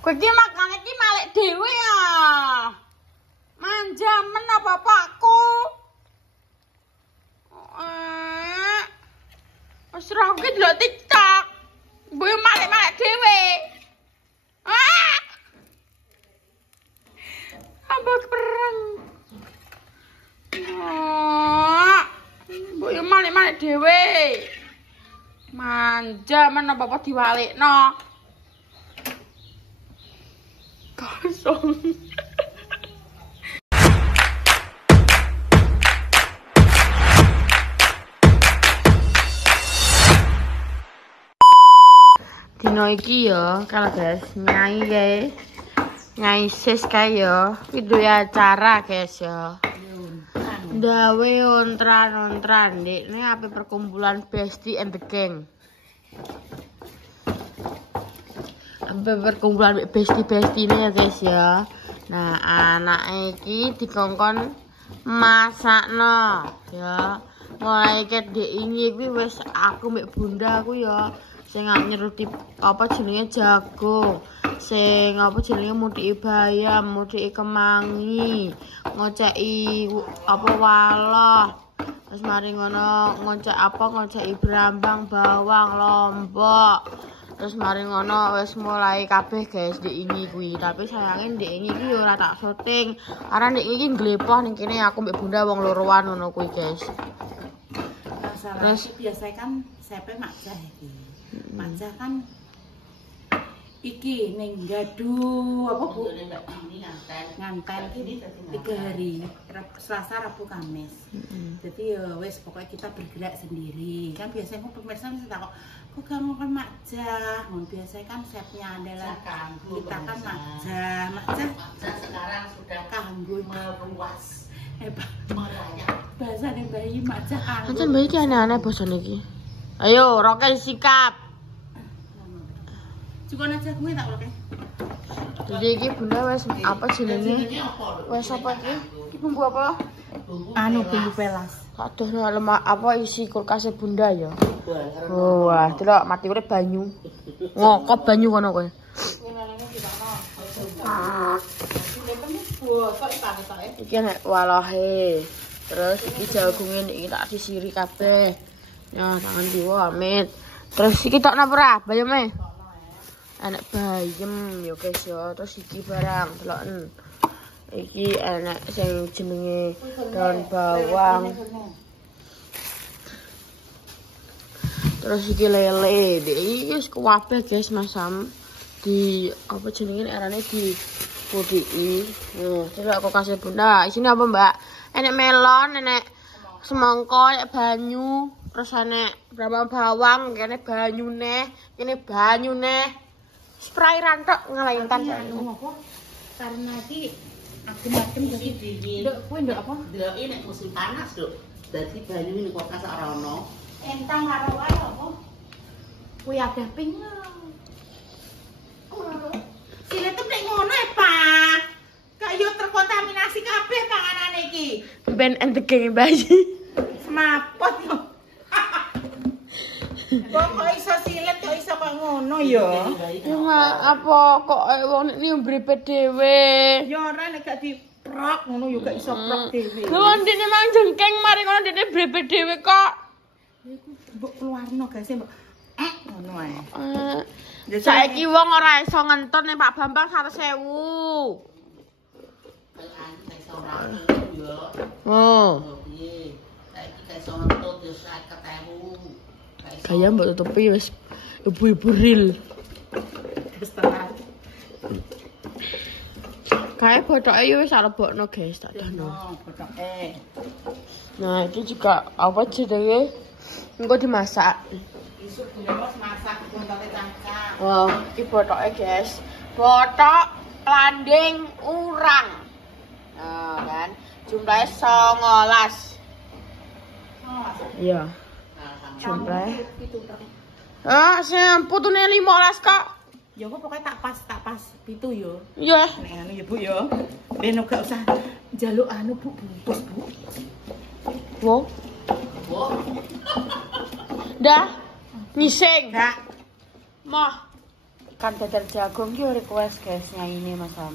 Kowe iki makane iki malek dhewe ya. Manja men apa bapakku. Wis ra iki delok TikTok. Mbok malek-malek dhewe. Ambek perang. Mbok yo malek-malek dhewe. Manja men apa diwalikno. Kosong. Dino iki ya, kalau guys, nyai guys. Nyai sis kae ya, video acara guys ya. Dawe ontran-ontran Dik, ini apa perkumpulan Bestie and the Gang. Apa perkumpulan Bestie ini ya guys ya. Nah, anak iki dikongkon masakno ya. Mulai ket Dik ini kuwi wis aku mbek bunda aku ya. Sing nyeruti apa jenenge jagung, sing apa jenenge mudhiki bayam, mudhiki kemangi, ngoceki apa waloh. Terus mari ngono ngoceki brambang, bawang, lombok. Terus mari ngono wis mulai kabeh guys ndek ini kuwi. Tapi sayange ndek ini iki ora tak syuting. Karena ndek iki nglepoh ning kene aku mbek bunda wong loroan ngono kuwi guys. Terus biasa kan sepe makjah iki. Makjah kan iki ning gadu apa Bu? Nganten 3 hari. Selasa, Rabu, Kamis. Jadi ya wis pokoknya kita bergerak sendiri. Kan biasanya pemirsa mesti takok, kok kamu kan makjah? Biasanya kan chefnya adalah kita kan makjah. Makjah sekarang sudah kanggo meluas. Merayap. Bahasane bayi makjah kanggo. Ancen bayi iki aneh-aneh basane iki. Ayo, Rokel sikap. Cukup aja gue tak Rokel. Jadi iki bunda wes apa jenenge? Wes apa iki? Iki bumbu apa? Anu bumbu pelas. Aduh, lemak apa isi kulkasnya bunda ya? Wah, delok mati urip banyu. Ngokop banyu kono kowe. Iki nek walohe. Terus iki jagunge iki tak disiri kabeh. Ya, tangan jiwa amit. Terus iki tok napa ora? Bayame. Enak bayem yo guys yo. Terus iki barang deloken. Iki enak sing jenenge daun bawang. Terus iki lele. Iki wis kuwabe guys masam di apa jenenge arane di pudiki. Delok kok kasih bunda. Isine apa, Mbak? Enak melon, enak semangka, enak banyu. Terus enek berapa bawang, kene banyune, kene banyune. Spray rantok ngelainkan banyu. Karena iki adem-adem dadi dingin. Nduk kowe nduk apa? Ndeloki nek musim panas, Nduk. Dadi banyu ning kulkas ora ono. Entang karo wae apa? Kuwi ada ping. Sile tuh nek ngono e, Pak. Kayak yo terkontaminasi kabeh panganane iki. Ben and the Gang bayi. Semapot yo. Kok iso silet kok iso kok ngono ya? Apa kok wong nek mbripe dhewe. Ya ora nek gak diprok ngono yo gak iso prok dhewe. Lho ndene mang jengking mari ngono ndene mbripe dhewe kok. Iku mbok keluarno gase mbok ngono ae. Saiki wong ora iso ngentut nek Pak Bambang 100.000. Oh. Kaya mbok tutupi wis ibu-ibu real. Wis tenan. Kae botoke yo wis arebokno guys, tak dono. Botoke. Nah, iki juga apa jenenge? Engko dimasak. Isuk dhewe masak botoke cangkang. Oh, iki botoke guys. Botok landing urang. Nah, kan jumlahnya 19. Iya. Jumlahnya. Sing putune 15 kok. Ya kok pokoknya tak pas pitu yo. Iya. Nek anu ya Bu yo. Ben gak usah njaluk anu Bu bungkus Bu. Wo. Dah. Ngising. Enggak. Mah. Kan dadar jagung ki request guysnya ini Mas Sam.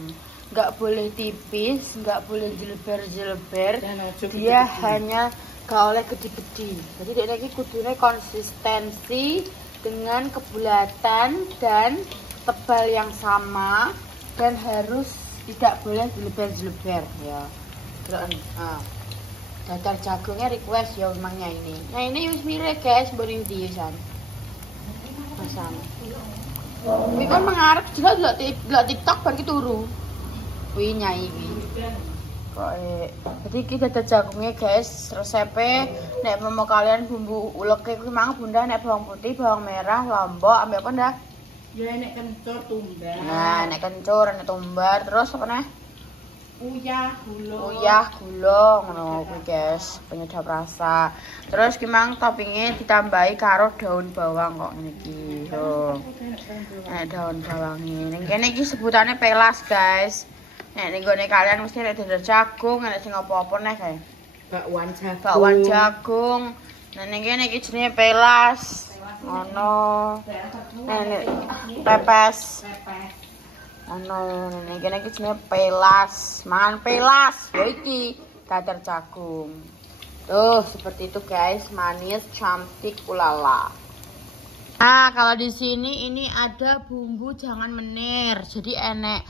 Nggak boleh tipis, nggak boleh jeleber-jeleber. Dia hanya gak oleh gede-gede. Jadi dia lagi kudune konsistensi dengan kebulatan dan tebal yang sama dan harus tidak boleh jeleber-jeleber ya. Dadar jagungnya request ya memangnya ini. Nah ini wis mirip guys, boring di San. Mas Sam. Ini kan mengarep juga delok TikTok bar ki turu. Kuwi nyai iki. Kok jadi kita dadar jagungnya guys, resepnya nek mau kalian bumbu uleke kuwi mang Bunda nek bawang putih, bawang merah, lombok, ambek apa ndak? Ya nek kencur tumbar. Nah, nek kencur, nek tumbar, terus apa nih? Uyah, gula ngono kuwi guys, penyedap rasa. Terus ki mang toppingnya ditambahi karo daun bawang kok ngene iki. Yo. Nek daun bawang ini. Ning kene iki sebutannya pelas guys. Nek ning gone kalian mesti nek dadar jagung, nek sing apa-apa nek kae. Bakwan jagung. Nah ning kene iki jenenge pelas. Ngono. Nek pepes. Ono ning kene iki jenenge pelas. Mangan pelas ya iki dadar jagung. Tuh, seperti itu guys, manis, cantik, ulala. Nah, kalau di sini ini ada bumbu jangan menir. Jadi enek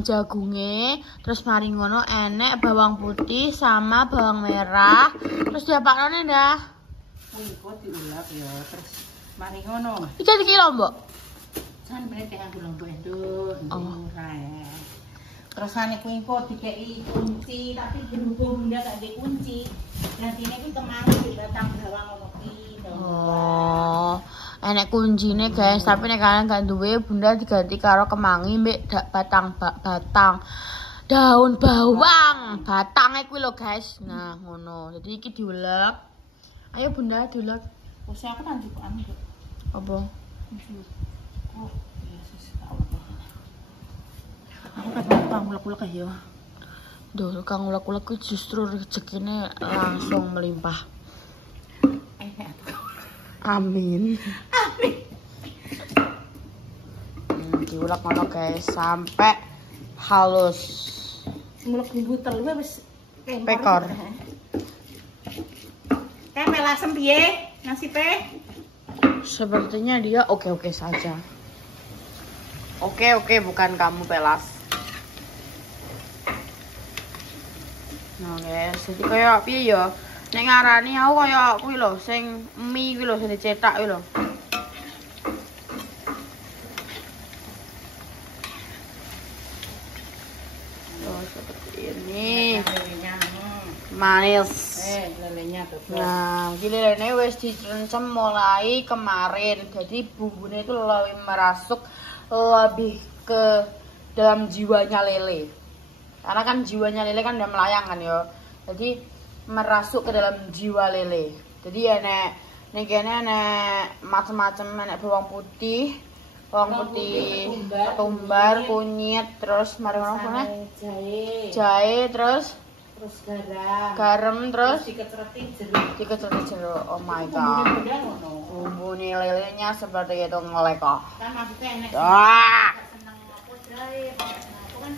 jagungnya, terus mari ngono enek bawang putih sama bawang merah. Terus diapakno dah? Iku diulek ya, terus mari ngono. Iki 1 kilo, Mbok. Jan bener kayak lombok enduk. Terus ane kuwi kok dikeki kunci, tapi berhubung Bunda gak ada kunci. Nantinya kuwi kemari di batang bawang ngono ki. Oh, enek kuncine guys, tapi nek kalian gak duwe Bunda diganti karo kemangi mbek batang daun bawang. Batange kuwi lho guys. Nah, ngono. Jadi iki diulek. Ayo Bunda diulek. Wis aku tak njupukan kok. Apa? Oh, Yesus Allah. Aku pengen ulek-ulek ya. Duh, kang ulek-ulek kuwi justru rezekine langsung melimpah. Amin. Amin. Diulek ngono guys sampai halus. Mulek bumbu telur wis Pekor. Melasem piye? Nasibe? Sepertinya dia oke-oke saja. Oke, bukan kamu pelas. Nah, guys, jadi kayak piye ya? Nek ngarani aku kaya kuwi lho, sing mie kuwi lho sing dicetak kuwi lho. Oh, seperti ini. Manis. Lelenya tuh. Nah, iki lelene wis direncem mulai kemarin. Jadi bumbunya itu lebih merasuk lebih ke dalam jiwanya lele. Karena kan jiwanya lele kan udah melayang kan ya. Jadi merasuk ke dalam jiwa lele. Jadi nek kene enek macam-macam, enek bawang putih, ketumbar, kunyit, terus mari ngono kene jahe, terus garam, terus dikecereti jeruk. Oh my god. Bumbu nih lelenya seperti itu ngelek kok. Kan maksudnya enek. Wah. Seneng apa jahe, aku kan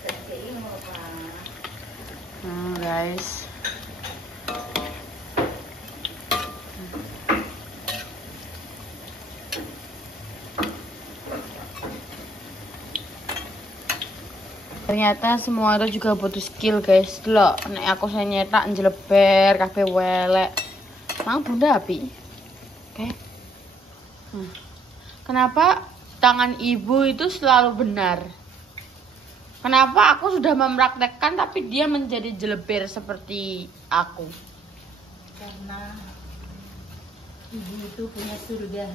dadi ngono Pak. Guys. Ternyata semua itu juga butuh skill guys. Loh, nek aku saya nyetak njleber kabeh welek. Mang Bunda api. Oke. Kenapa tangan ibu itu selalu benar? Kenapa aku sudah mempraktekkan tapi dia menjadi jeleber seperti aku? Karena ibu itu punya surga.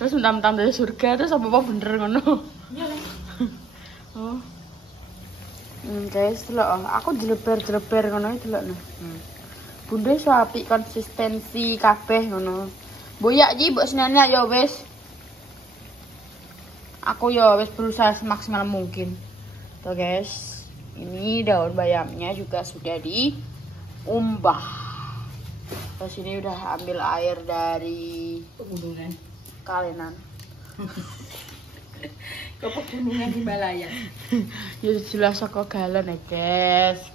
Terus mentang-mentang dari surga terus apa bener ngono? Iya lah. Oh. Guys, delok aku jeleber ngono iki delok. Bunda iso apik konsistensi kabeh ngono. Boyak iki mbok senene ya wis. Aku ya wis berusaha semaksimal mungkin. Tuh guys, ini daun bayamnya juga sudah diumbah. Terus ini udah ambil air dari kalenan. Kok pegunungan Himalaya. Ya jelas saka galon ya,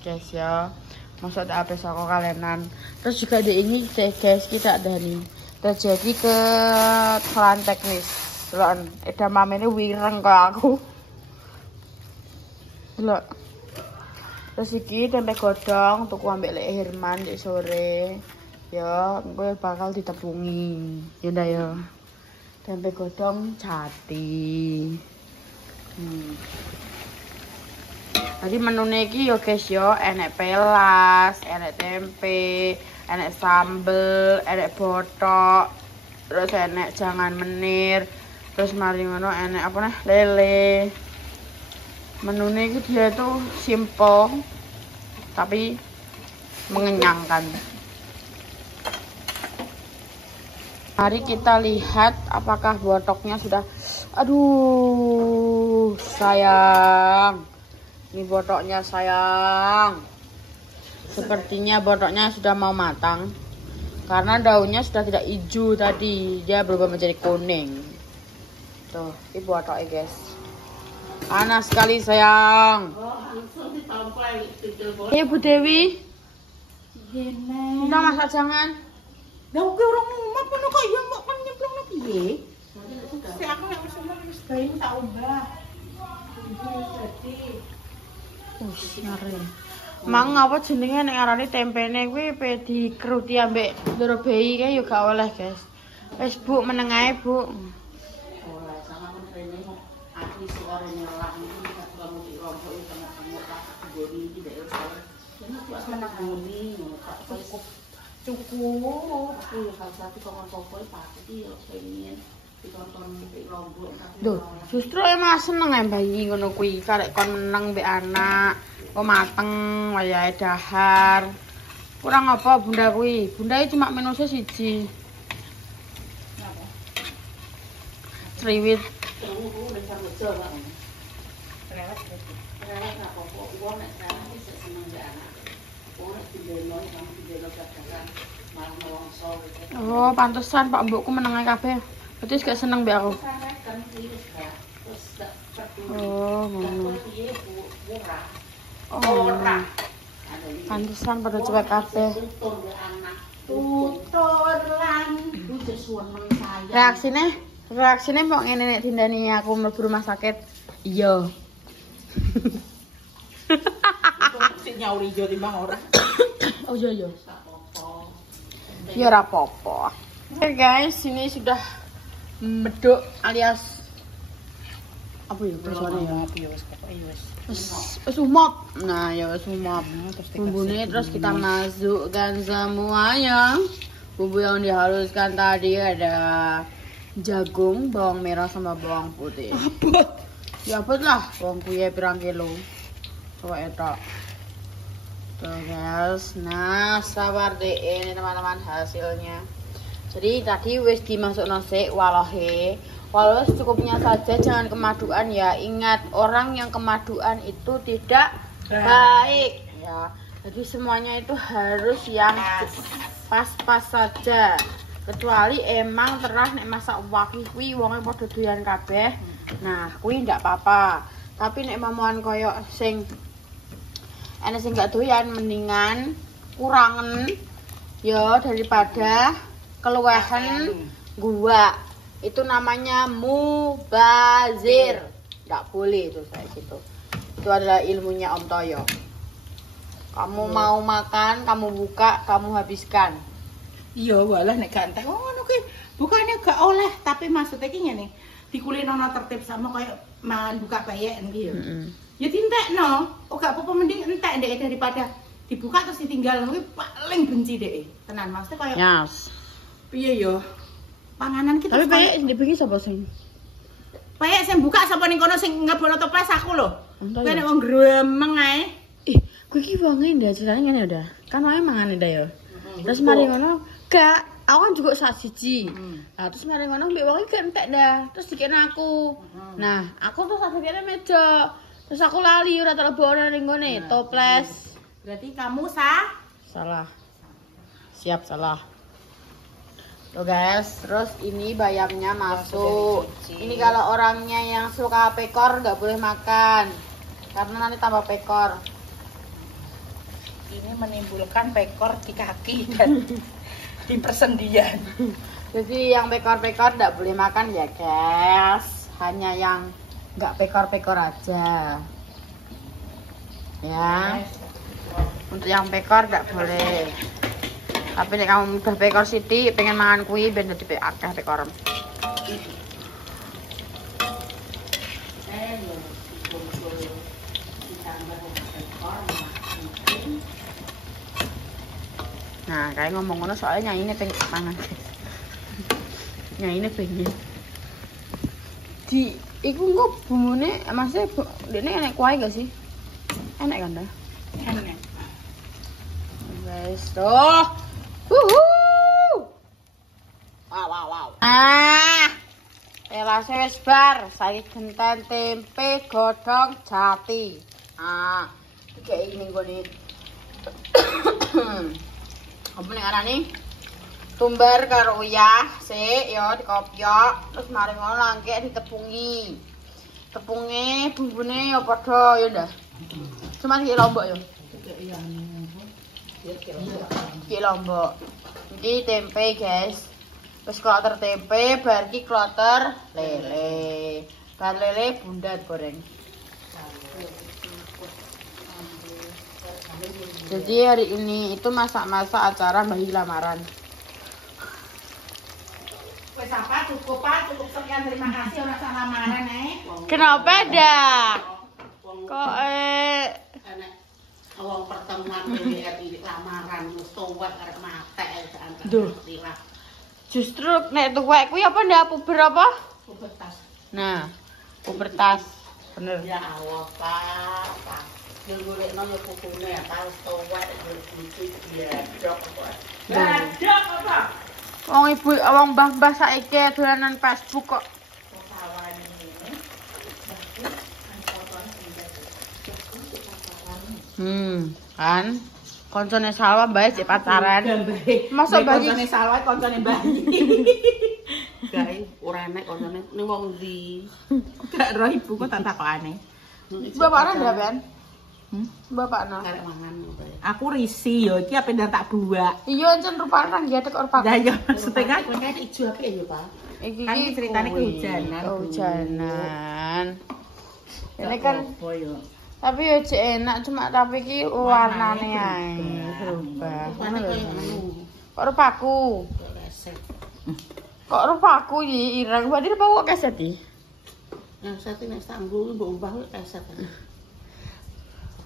guys ya. Masuk tak apa saka kalenan. Terus juga di ini guys, kita ada nih. Terjadi kesalahan teknis. Delok edamamene wireng kok aku. Delok. Terus iki tempe godhong tuku ambek Lek Herman di sore. Ya, gue bakal ditepungi. Ya ndak ya. Tempe godhong Jati. Tadi menune iki yo guys yo, enek pelas, enek tempe, enek sambel, enek botok, terus enek jangan menir, terus mari ngono enek apa nih lele. Menune iki dia tuh simple tapi mengenyangkan. Mari kita lihat apakah botoknya sudah. Aduh, sayang. Ini botoknya sayang. Sepertinya botoknya sudah mau matang. Karena daunnya sudah tidak hijau tadi, dia berubah menjadi kuning. Tuh, ini botoknya guys. Panas sekali sayang. Iya Bu Dewi. Udah masak jangan. Lah oke orang ngomong kono kok ya mbok kan nyemplungno piye? Sik aku nek wis ngomong wis gawe tak ubah. Jadi ngeri. Mang apa jenenge nek arane tempene kuwi pe dikruti ambek ndoro bayi kae yo gak oleh, guys. Wis Bu meneng ae, Bu. Oleh sama men rene aku iso ora nyelang iki gak kamu dirompok iki sama kamu tak nggoni iki dek ora. Ini kuwi menang ngoni ngono tak cukup. Aku yo satu kok pasti yo pengen ditonton mbek rombok tapi Duh, justru emang seneng ya bayi ngono kuwi karek kon meneng mbek anak, kok mateng wayahe dahar. Kurang apa Bunda kuwi? Bunda iki cuma menuse siji. apa? Sriwit. wis kerja Pak. Lewat gitu. Ora gak apa-apa, wong nek seneng wis seneng mbek anak. Wong nek dideno sampe dideno kadang malah nelongso gitu. Oh, pantesan Pak Mbokku meneng ae kabeh. Berarti gak seneng mbek aku. Oh, ngono. Oh, pantesan pada cuek kabeh. Tutur lan bujuk suweneng saya. Reaksine kok ngene nek dindani aku mlebu rumah sakit. Iya. Sik nyauri yo timbang ora. Oh iya. Ya ora apa-apa. Oke guys, ini sudah medok alias apa ya bahasane ya? Apa ya wis pokoke wis. Wis umap. Nah, ya wis umap. Bumbunya terus kita masukkan semuanya. Bumbu yang dihaluskan tadi ada jagung, bawang merah sama bawang putih. Apa? Ya apa lah, bawang putih pirang kilo. Coba etok. Tuh guys, nah seperti ini teman-teman hasilnya. Jadi tadi wis dimasuk nasi walohe secukupnya saja, jangan kemaduan ya. Ingat, orang yang kemaduan itu tidak baik ya. Jadi semuanya itu harus yang pas-pas saja. Kecuali emang terah nek masak waki kuwi wonge padha doyan kabeh. Nah, kuwi ndak apa-apa. Tapi nek mamuan koyo sing enek sing gak doyan mendingan kurangen ya daripada keluwehan gua. Itu namanya mubazir. Nggak boleh itu saya gitu. Itu adalah ilmunya Om Toyo. Kamu mau makan, kamu buka, kamu habiskan. Iya, walah nek gak entek ngono kuwi. Bukannya gak oleh, tapi maksudnya ki ngene. Dikulinono tertib sama kayak mangan buka bayek iki ya. Ya dientekno. Oh gak apa-apa mending entek ndek daripada dibuka terus ditinggal. Kuwi paling benci dek. Tenan maksudnya kayak Yes. piye yo? Panganan kita. Tapi bayek sing dibagi sapa sing? Bayek sing buka sapa ning kono sing ngebono toples aku lho. Entah Kowe ya. nek wong gremeng ae. Kuwi iki wonge ndak ceritane ngene udah. Kan wae mangan ndak ya. Terus mari ngono, gak awan juga sak siji. Nah, terus mari ngono mbek wong iki gak entek dah. Terus dikene aku. Nah, aku tuh sak dikene meja. Terus aku lali ora tak lebono ning ngene, toples. Berarti kamu sah? Salah. Siap salah. Tuh guys, terus ini bayamnya masuk. Ini kalau orangnya yang suka pekor nggak boleh makan, karena nanti tambah pekor. Ini menimbulkan pekor di kaki dan di persendian. Jadi yang pekor-pekor nggak boleh makan ya guys, hanya yang nggak pekor-pekor aja. Ya, untuk yang pekor nggak boleh. Tapi nek kamu udah pekor sithik pengen mangan kuwi ben dadi akeh pekor. Nah, kayak ngomong ngono soalnya nyanyinya pengen mangan. Nyanyinya pengen. Di iku engko bumune maksudnya dene enek kuah gak sih? Enek kan dah? Enak. Guys, tuh. Wow. Telas wis bar, saiki genten tempe godhong jati. Iki ini nggone. Apa nek arane? Tumbar karo uyah, sik ya dikopiok, terus mari ngono langkek ditepungi. Tepunge bumbune ya padha ya ndah. Cuma iki lombok ya. Iki lombok. Iki tempe, guys. Terus kloter tempe, bar iki kloter lele. Bar lele bundar goreng. Jadi hari ini itu masak-masak acara bayi lamaran. Wes apa cukup Pak, cukup sekian, terima kasih orang sama lamaran Kenapa dah? Kok Awang pertemuan dari lamaran mustowek arek mate seantar. Duh. Justru nek tuwek kuwi apa ndak puber apa? Pubertas. Nah, pubertas. Bener. Ya Allah, Pak. Yo golekno yo pupune apa mustowek yo iki bledok apa. Bledok apa? Wong ibu, wong mbah-mbah saiki dolanan Facebook kok. Kan koncone sawah bae sik pacaran. Masuk bayi koncone sawah koncone bayi. Gae ora enek koncone ning wong ndi. Gak roh ibu kok tak takokane. Bapakna ndak, Ben? Bapakna. Karek mangan. Aku risi yo iki ape ndak tak buak. Iya, encen rupane nang gedek ora Lah yo maksudnya kan Kan ijo apik ya, Pak. iki kan ceritane kehujanan. Kehujanan. Ini kan boyo. tapi yo cek enak cuma tapi iki warnane ae berubah. Warnane koyo anu. Kok rupaku? Resep. Kok rupaku iki ireng berarti rupaku kok keset iki. Yang sate nek tanggung mbok umbah keset.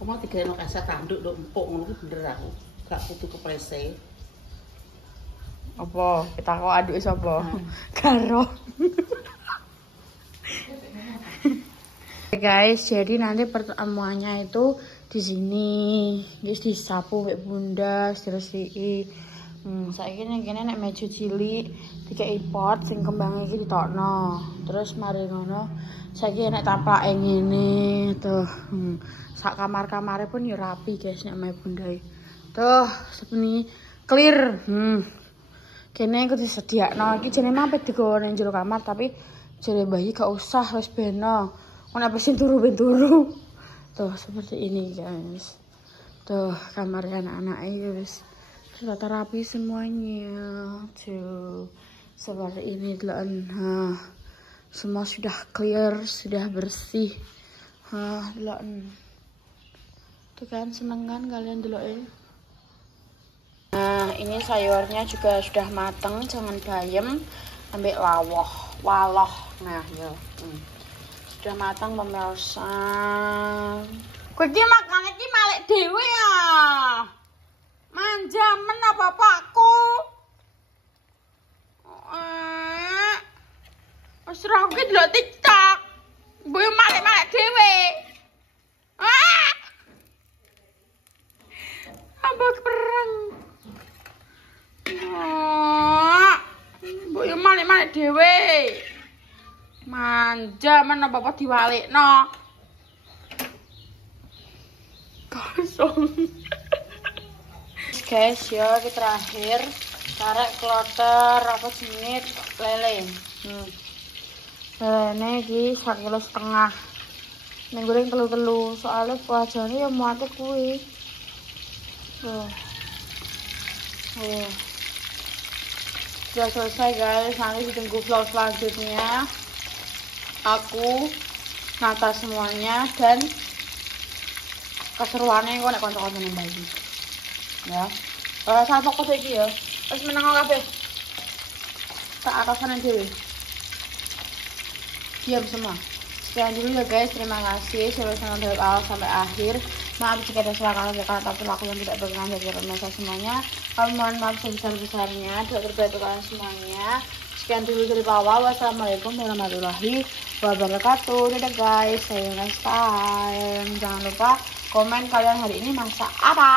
Kamu digeno keset tanduk nduk empuk ngono ki bener aku. Gak kudu keprese. Apa? Kita kok aduke sapa? Karo. Guys, jadi nanti pertemuannya itu di sini. Guys, disapu wek bunda, diresiki. Saiki ning kene nek meja cilik dikeki pot sing kembange iki ditokno. Terus mari ngono, saiki nek taplake ngene tuh. Sak kamar-kamare pun ya rapi, guys, nek mae bundae. Tuh, sepeni clear. Kene aku disediakno iki jenenge mampet digawa nang jero kamar tapi jere bayi gak usah wis beno. Ana pesin turu ben turu. Tuh seperti ini guys. Tuh kamar anak-anaknya wis sudah rapi semuanya. Tuh seperti ini deloken. Semua sudah clear, sudah bersih. Deloken. Tuh kan seneng kan kalian deloken. Nah, ini sayurnya juga sudah mateng, jangan bayam, ambil waloh. Nah, ya. Sudah matang pemirsa. Kowe iki makane iki malek dhewe ya. Manja men apa bapakku. Wis ra aku delok TikTok. Mbok malek-malek dhewe. Ambek perang. Mbok yo malek-malek dhewe. Manja men apa diwalikno. Kosong. guys ya, iki terakhir karek kloter apa jenenge lele. Lelene iki 1,5 kg. Ning goreng telu-telu, soalnya wajane ya muate kuwi. Sudah selesai guys, nanti ditunggu vlog selanjutnya. Aku nata semuanya dan keseruannya kok nek kanca-kancane bagi. Ya. Saat fokus iki ya. Wis meneng kabeh. Tak atasan dhewe. Diam semua. Sekian dulu ya guys, terima kasih sudah nonton dari awal sampai akhir. Maaf jika ada salah kata tapi aku yang tidak berkenan dari pemirsa semuanya. Kami mohon maaf sebesar-besarnya, doa terbaik untuk kalian semuanya. Sekian dulu dari awal. Wassalamualaikum warahmatullahi wabarakatuh. Dadah guys, see you next time. Jangan lupa komen kalian hari ini masak apa.